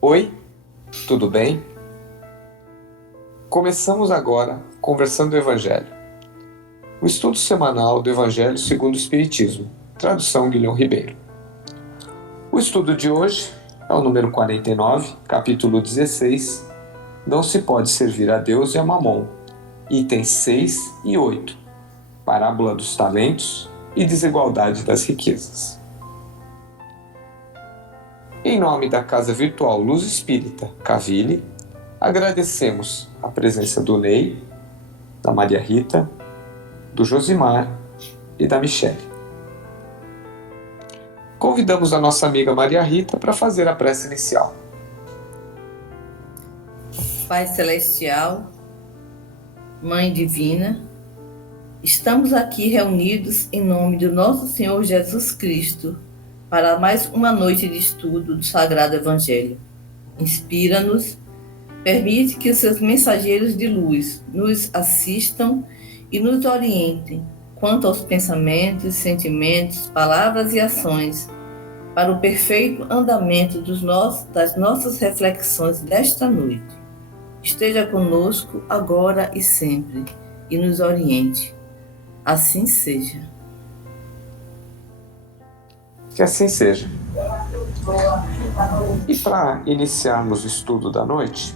Oi, tudo bem? Começamos agora Conversando o Evangelho, o estudo semanal do Evangelho segundo o Espiritismo, tradução Guilherme Ribeiro. O estudo de hoje é o número 49, capítulo 16, Não se pode servir a Deus e a Mamon, itens 6 e 8, parábola dos talentos e desigualdade das riquezas. Em nome da Casa Virtual Luz Espírita Caville, agradecemos a presença do Ney, da Maria Rita, do Josimar e da Michele. Convidamos a nossa amiga Maria Rita para fazer a prece inicial. Pai Celestial, Mãe Divina, estamos aqui reunidos em nome do nosso Senhor Jesus Cristo para mais uma noite de estudo do Sagrado Evangelho. Inspira-nos, permite que os seus mensageiros de luz nos assistam e nos orientem quanto aos pensamentos, sentimentos, palavras e ações para o perfeito andamento das nossas reflexões desta noite. Esteja conosco agora e sempre e nos oriente. Assim seja. Que assim seja. E para iniciarmos o estudo da noite,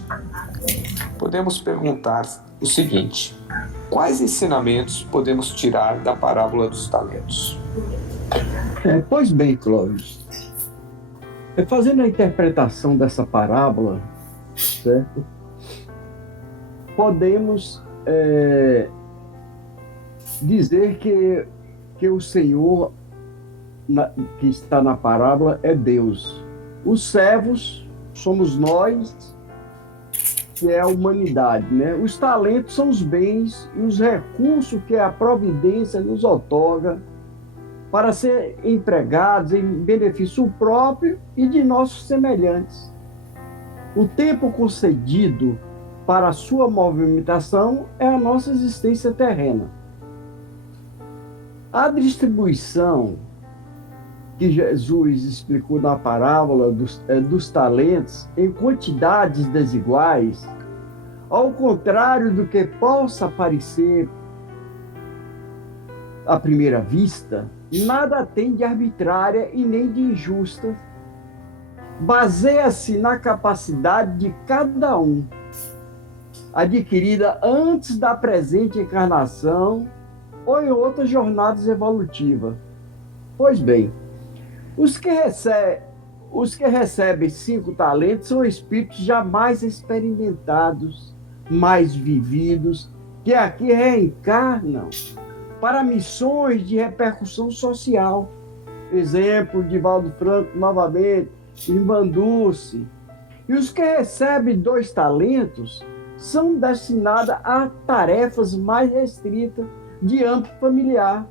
podemos perguntar o seguinte: quais ensinamentos podemos tirar da parábola dos talentos? Pois bem, Clóvis, fazendo a interpretação dessa parábola, certo? Podemos dizer que o Senhor que está na parábola é Deus. Os servos somos nós, que é a humanidade, né? Os talentos são os bens e os recursos que a providência nos outorga para ser empregados em benefício próprio e de nossos semelhantes. O tempo concedido para a sua movimentação é a nossa existência terrena. A distribuição que Jesus explicou na parábola dos talentos em quantidades desiguais, ao contrário do que possa parecer à primeira vista, nada tem de arbitrária e nem de injusta. Baseia-se na capacidade de cada um, adquirida antes da presente encarnação ou em outras jornadas evolutivas. Pois bem, os que recebem 5 talentos são espíritos jamais experimentados, mais vividos, que aqui reencarnam para missões de repercussão social. Exemplo, Divaldo Franco, novamente, Irmã Dulce. E os que recebem 2 talentos são destinados a tarefas mais restritas de âmbito familiar.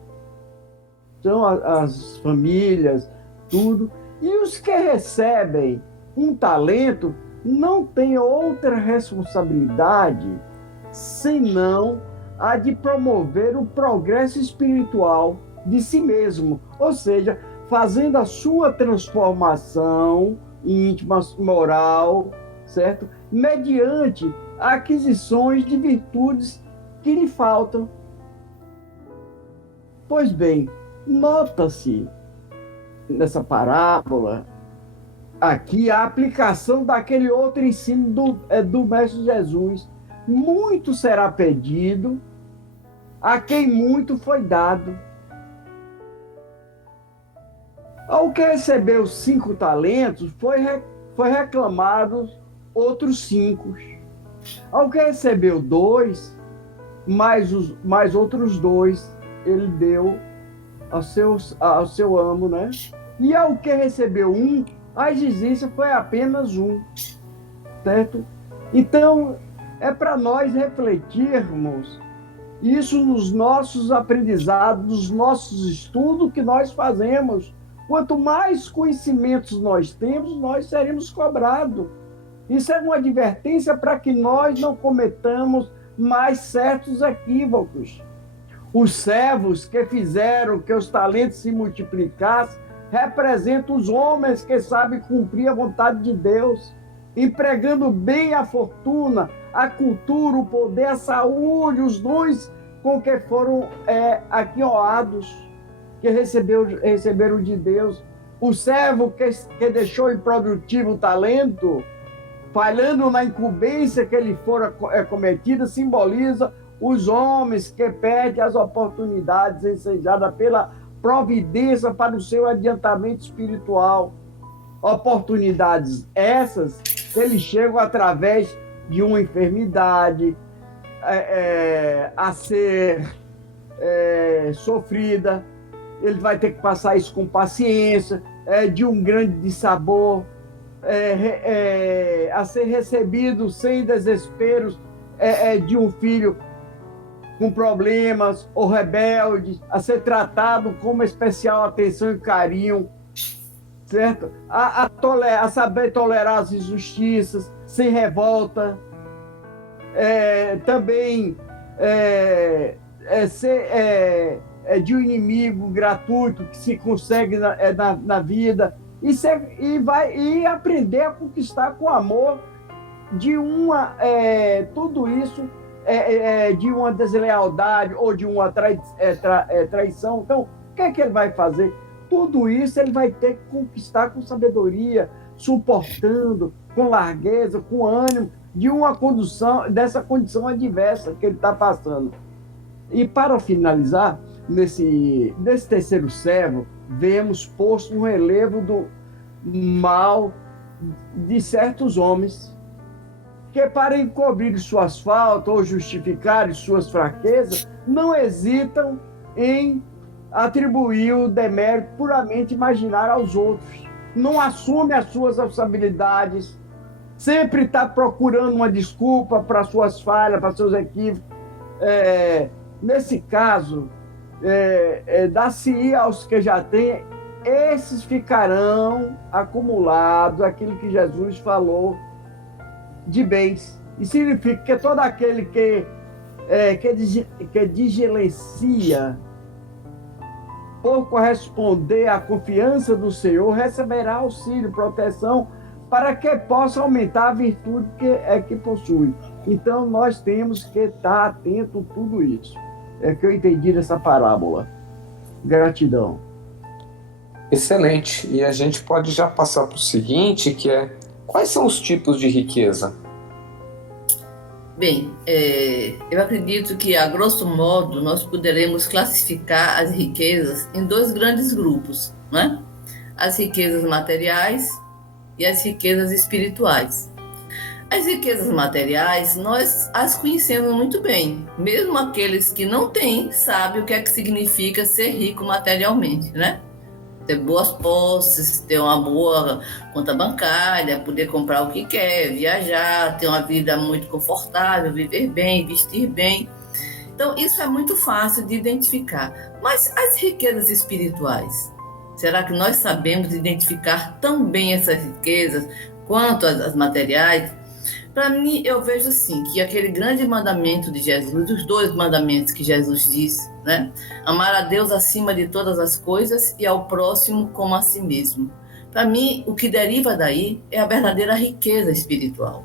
São as famílias, tudo. E os que recebem um talento não têm outra responsabilidade senão a de promover o progresso espiritual de si mesmo, ou seja, fazendo a sua transformação íntima, moral, certo? Mediante aquisições de virtudes que lhe faltam. Pois bem, nota-se nessa parábola aqui a aplicação daquele outro ensino do Mestre Jesus. Muito será pedido a quem muito foi dado. Ao que recebeu 5 talentos, foi reclamado outros 5. Ao que recebeu 2, mais outros 2, ele deu ao seu amo, né? E ao que recebeu 1, a exigência foi apenas 1, certo? Então, é para nós refletirmos isso nos nossos aprendizados, nos nossos estudos que nós fazemos. Quanto mais conhecimentos nós temos, nós seremos cobrados. Isso é uma advertência para que nós não cometamos mais certos equívocos. Os servos que fizeram que os talentos se multiplicassem representam os homens que sabem cumprir a vontade de Deus, empregando bem a fortuna, a cultura, o poder, a saúde, os dons com que foram aquinhoados, que receberam de Deus. O servo que deixou improdutivo o talento, falhando na incumbência que lhe fora cometida, simboliza os homens que perdem as oportunidades ensejadas pela providência para o seu adiantamento espiritual. Oportunidades essas que eles chegam através de uma enfermidade a ser sofrida. Ele vai ter que passar isso com paciência, de um grande dissabor, a ser recebido sem desesperos de um filho com problemas ou rebelde, a ser tratado com uma especial atenção e carinho, certo? A saber tolerar as injustiças sem revolta, também ser de um inimigo gratuito que se consegue na vida e aprender a conquistar com amor de tudo isso de uma deslealdade ou de uma traição. Então, o que é que ele vai fazer? Tudo isso ele vai ter que conquistar com sabedoria, suportando, com largueza, com ânimo, dessa condição adversa que ele está passando. E para finalizar, nesse terceiro servo, vemos posto um relevo do mal de certos homens que, para encobrir suas faltas ou justificar suas fraquezas, não hesitam em atribuir o demérito puramente imaginário aos outros. Não assume as suas responsabilidades, sempre está procurando uma desculpa para suas falhas, para seus equívocos. Nesse caso, dá-se aos que já têm, esses ficarão acumulados aquilo que Jesus falou de bens. E significa que todo aquele que diligencia por corresponder à confiança do Senhor receberá auxílio, proteção, para que possa aumentar a virtude que possui. Então, nós temos que estar atento a tudo isso. É que eu entendi dessa parábola. Gratidão. Excelente. E a gente pode já passar para o seguinte, que é: quais são os tipos de riqueza? Bem, eu acredito que, a grosso modo, nós poderemos classificar as riquezas em dois grandes grupos, né? As riquezas materiais e as riquezas espirituais. As riquezas materiais, nós as conhecemos muito bem. Mesmo aqueles que não têm, sabem o que é que significa ser rico materialmente, né? Ter boas posses, ter uma boa conta bancária, poder comprar o que quer, viajar, ter uma vida muito confortável, viver bem, vestir bem. Então, isso é muito fácil de identificar. Mas as riquezas espirituais, será que nós sabemos identificar tão bem essas riquezas quanto as materiais? Para mim, eu vejo assim, que aquele grande mandamento de Jesus, os dois mandamentos que Jesus disse, né? Amar a Deus acima de todas as coisas e ao próximo como a si mesmo. Para mim, o que deriva daí é a verdadeira riqueza espiritual.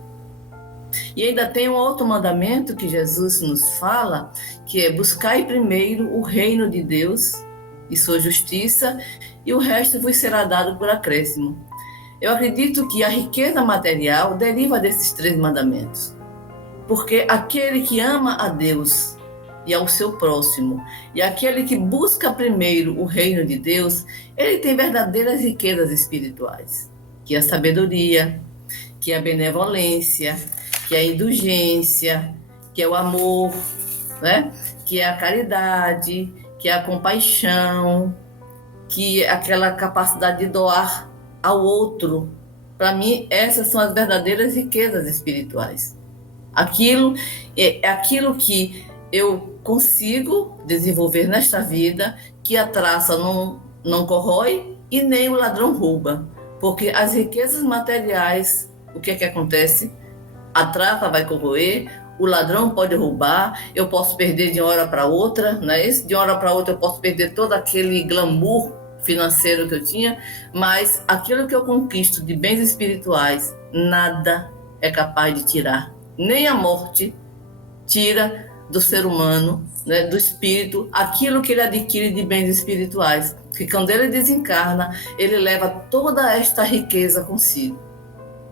E ainda tem um outro mandamento que Jesus nos fala, que é: buscai primeiro o reino de Deus e sua justiça, e o resto vos será dado por acréscimo. Eu acredito que a riqueza material deriva desses três mandamentos. Porque aquele que ama a Deus e ao seu próximo, e aquele que busca primeiro o reino de Deus, ele tem verdadeiras riquezas espirituais, que é a sabedoria, que é a benevolência, que é a indulgência, que é o amor, né? Que é a caridade, que é a compaixão, que é aquela capacidade de doar ao outro. Para mim, essas são as verdadeiras riquezas espirituais. Aquilo é aquilo que eu consigo desenvolver nesta vida, que a traça não corrói e nem o ladrão rouba. Porque as riquezas materiais, o que é que acontece? A traça vai corroer, o ladrão pode roubar, eu posso perder de uma hora para outra, não é isso? De uma hora para outra eu posso perder todo aquele glamour financeiro que eu tinha, mas aquilo que eu conquisto de bens espirituais, nada é capaz de tirar. Nem a morte tira do ser humano, né, do espírito, aquilo que ele adquire de bens espirituais. Que quando ele desencarna, ele leva toda esta riqueza consigo.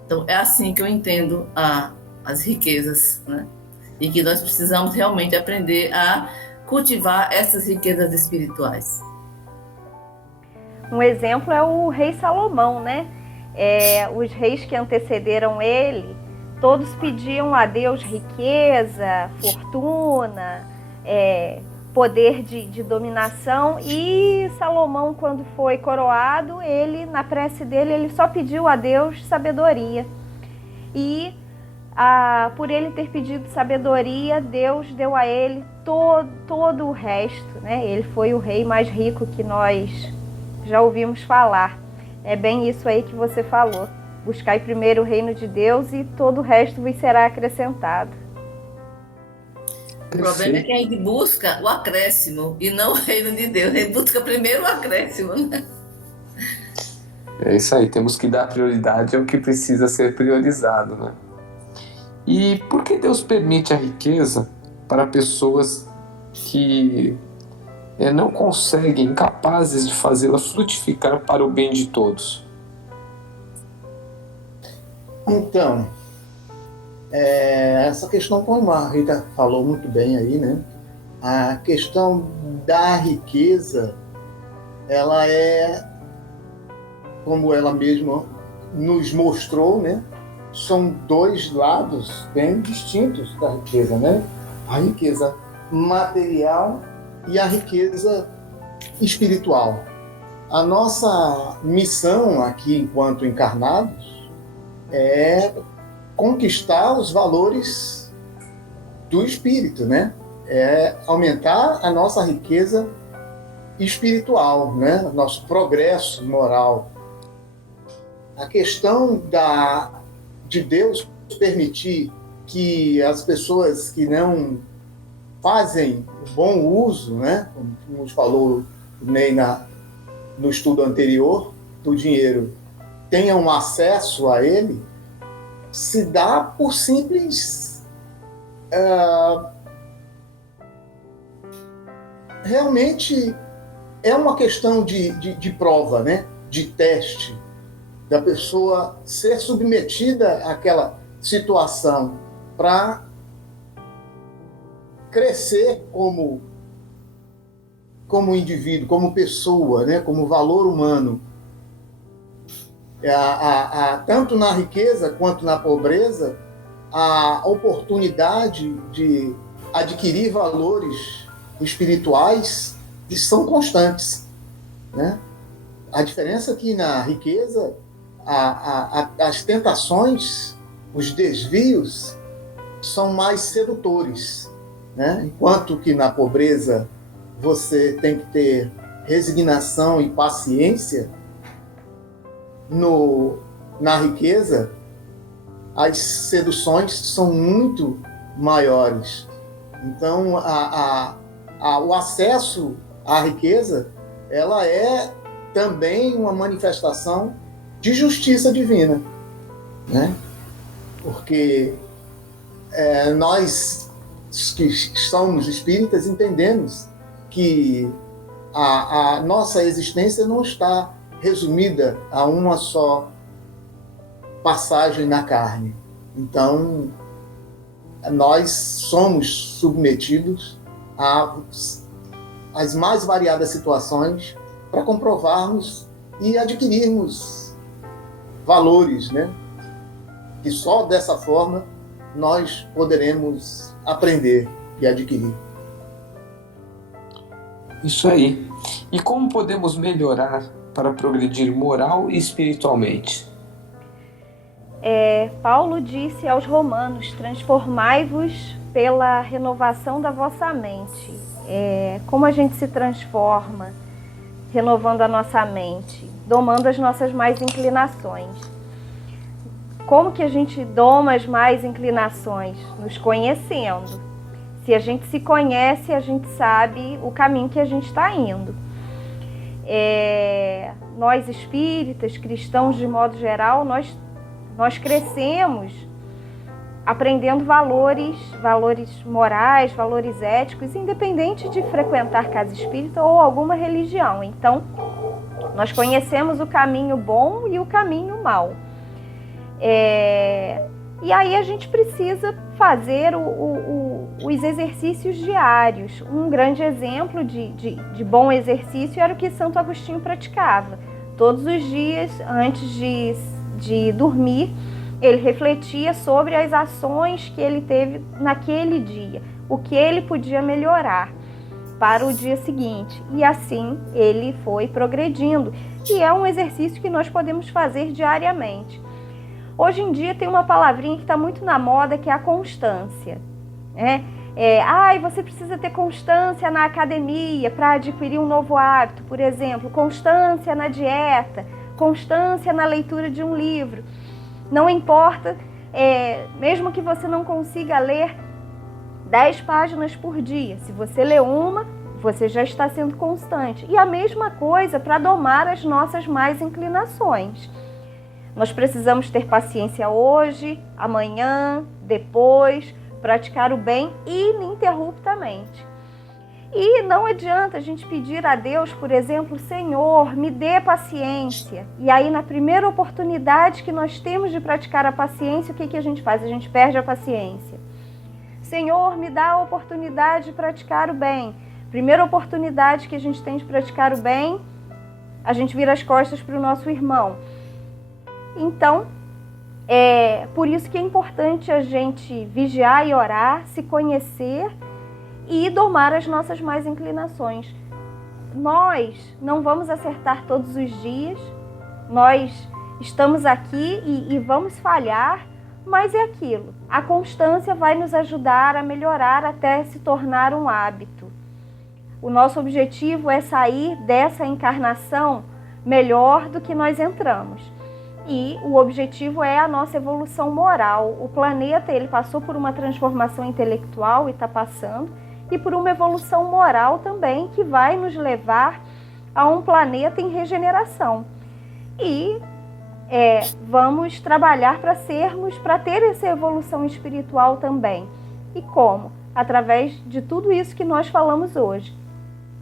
Então, é assim que eu entendo as riquezas, né? E que nós precisamos realmente aprender a cultivar essas riquezas espirituais. Um exemplo é o rei Salomão, né? Os reis que antecederam ele, todos pediam a Deus riqueza, fortuna, poder de dominação, e Salomão, quando foi coroado, ele, na prece dele, ele só pediu a Deus sabedoria. E por ele ter pedido sabedoria, Deus deu a ele todo o resto, né? Ele foi o rei mais rico que nós já ouvimos falar. É bem isso aí que você falou. Buscai primeiro o reino de Deus e todo o resto vos será acrescentado. O problema é que a gente busca o acréscimo e não o reino de Deus. A gente busca primeiro o acréscimo, né? É isso aí, temos que dar prioridade ao que precisa ser priorizado, né? E por que Deus permite a riqueza para pessoas que não conseguem, incapazes de fazê-la frutificar para o bem de todos? Então, essa questão, como a Rita falou muito bem aí, né? A questão da riqueza, ela como ela mesma nos mostrou, né? São dois lados bem distintos da riqueza, né? A riqueza material e a riqueza espiritual. A nossa missão aqui, enquanto encarnados, é conquistar os valores do espírito, né? É aumentar a nossa riqueza espiritual, né? Nosso progresso moral. A questão de Deus permitir que as pessoas que não fazem o bom uso, né? Como nos falou o Ney no estudo anterior, do dinheiro, tenham acesso a ele, se dá por simples... realmente é uma questão de prova, né? De teste, da pessoa ser submetida àquela situação para crescer como indivíduo, como pessoa, né? Como valor humano. Tanto na riqueza quanto na pobreza, a oportunidade de adquirir valores espirituais são constantes, né? A diferença é que na riqueza as tentações, os desvios são mais sedutores, né? Enquanto que na pobreza você tem que ter resignação e paciência, na riqueza as seduções são muito maiores. Então o acesso à riqueza, ela é também uma manifestação de justiça divina, né? Porque nós que somos espíritas entendemos que a nossa existência não está resumida a uma só passagem na carne. Então, nós somos submetidos às mais variadas situações para comprovarmos e adquirirmos valores, né? Que só dessa forma nós poderemos aprender e adquirir. Isso aí. E como podemos melhorar para progredir moral e espiritualmente? Paulo disse aos romanos: transformai-vos pela renovação da vossa mente. Como a gente se transforma renovando a nossa mente? Domando as nossas más inclinações. Como que a gente doma as más inclinações? Nos conhecendo. Se a gente se conhece, a gente sabe o caminho que a gente está indo. Nós espíritas, cristãos de modo geral, nós crescemos aprendendo valores morais, valores éticos, independente de frequentar casa espírita ou alguma religião. Então, nós conhecemos o caminho bom e o caminho mau. E aí a gente precisa fazer os exercícios diários. Um grande exemplo de bom exercício era o que Santo Agostinho praticava. Todos os dias, antes de dormir, ele refletia sobre as ações que ele teve naquele dia, o que ele podia melhorar para o dia seguinte. E assim ele foi progredindo. E é um exercício que nós podemos fazer diariamente. Hoje em dia tem uma palavrinha que está muito na moda, que é a constância. Você precisa ter constância na academia para adquirir um novo hábito, por exemplo, constância na dieta, constância na leitura de um livro. Não importa, mesmo que você não consiga ler 10 páginas por dia, se você lê uma, você já está sendo constante. E a mesma coisa para domar as nossas más inclinações. Nós precisamos ter paciência hoje, amanhã, depois, praticar o bem ininterruptamente. E não adianta a gente pedir a Deus, por exemplo, Senhor, me dê paciência. E aí, na primeira oportunidade que nós temos de praticar a paciência, o que a gente faz? A gente perde a paciência. Senhor, me dá a oportunidade de praticar o bem. Primeira oportunidade que a gente tem de praticar o bem, a gente vira as costas para o nosso irmão. Então, por isso que é importante a gente vigiar e orar, se conhecer e domar as nossas más inclinações. Nós não vamos acertar todos os dias, nós estamos aqui e vamos falhar, mas é aquilo. A constância vai nos ajudar a melhorar até se tornar um hábito. O nosso objetivo é sair dessa encarnação melhor do que nós entramos. E o objetivo é a nossa evolução moral. O planeta ele passou por uma transformação intelectual e está passando, e por uma evolução moral também, que vai nos levar a um planeta em regeneração. E vamos trabalhar para ter essa evolução espiritual também. E como? Através de tudo isso que nós falamos hoje.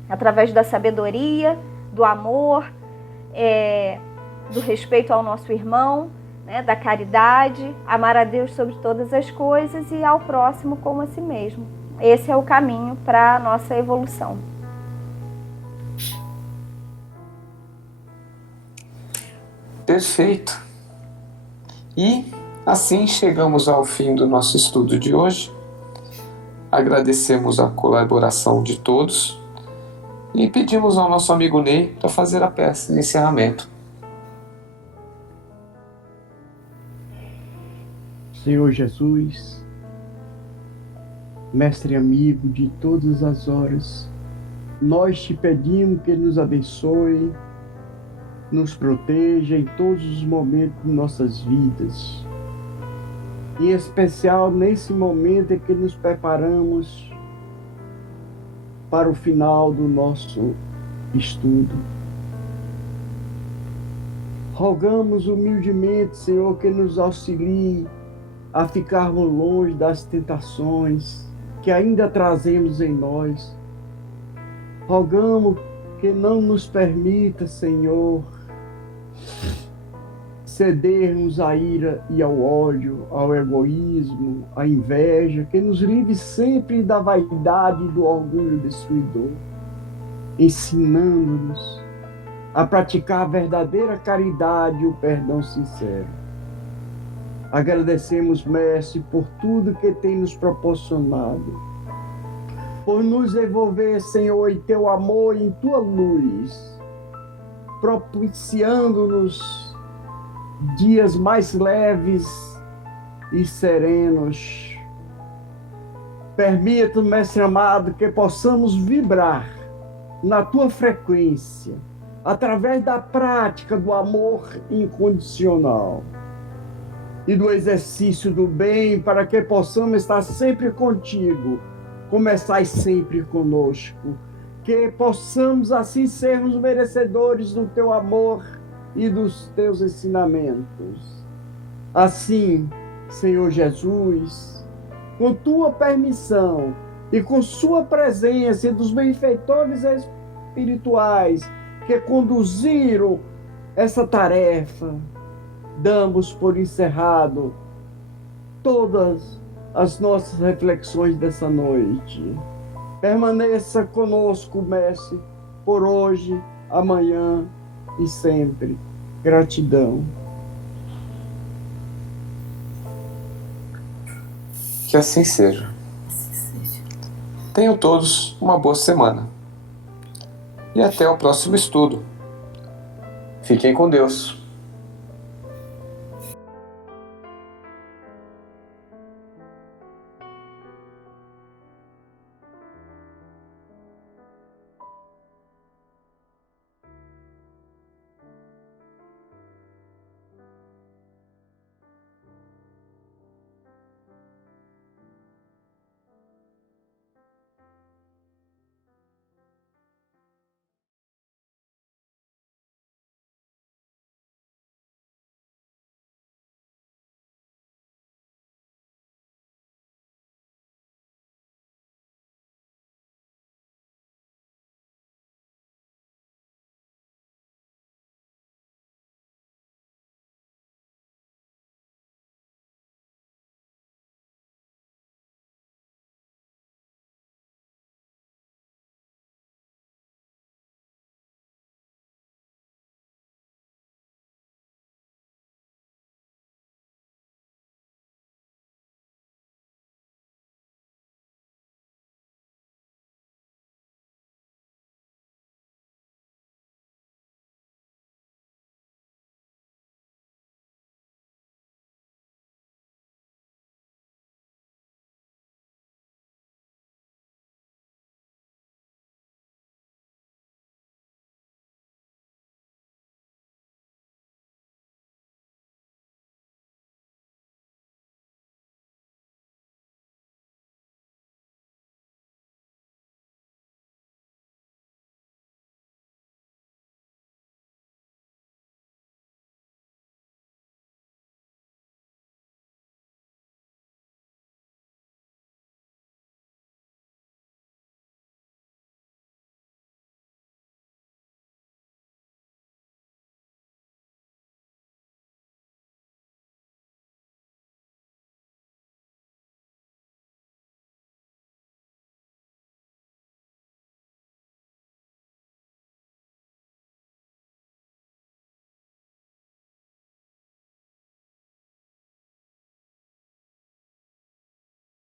Através da sabedoria, do amor, do respeito ao nosso irmão, da caridade, amar a Deus sobre todas as coisas e ao próximo como a si mesmo. Esse é o caminho para a nossa evolução. Perfeito. E assim chegamos ao fim do nosso estudo de hoje. Agradecemos a colaboração de todos e pedimos ao nosso amigo Ney para fazer a peça de encerramento. Senhor Jesus, mestre amigo de todas as horas, nós te pedimos que nos abençoe, nos proteja em todos os momentos de nossas vidas. Em especial nesse momento em que nos preparamos para o final do nosso estudo. Rogamos humildemente, Senhor, que nos auxilie a ficarmos longe das tentações que ainda trazemos em nós. Rogamos que não nos permita, Senhor, cedermos à ira e ao ódio, ao egoísmo, à inveja, que nos livre sempre da vaidade e do orgulho destruidor, ensinando-nos a praticar a verdadeira caridade e o perdão sincero. Agradecemos, Mestre, por tudo que tem nos proporcionado, por nos envolver, Senhor, em Teu amor e em Tua luz, propiciando-nos dias mais leves e serenos. Permita, Mestre amado, que possamos vibrar na tua frequência, através da prática do amor incondicional e do exercício do bem, para que possamos estar sempre contigo, como estás sempre conosco. Que possamos assim sermos merecedores do teu amor e dos teus ensinamentos. Assim, Senhor Jesus, com tua permissão e com sua presença e dos benfeitores espirituais que conduziram essa tarefa, damos por encerrado todas as nossas reflexões dessa noite. Permaneça conosco, Mestre, por hoje, amanhã e sempre. Gratidão. Que assim seja. Tenham todos uma boa semana. E até o próximo estudo. Fiquem com Deus.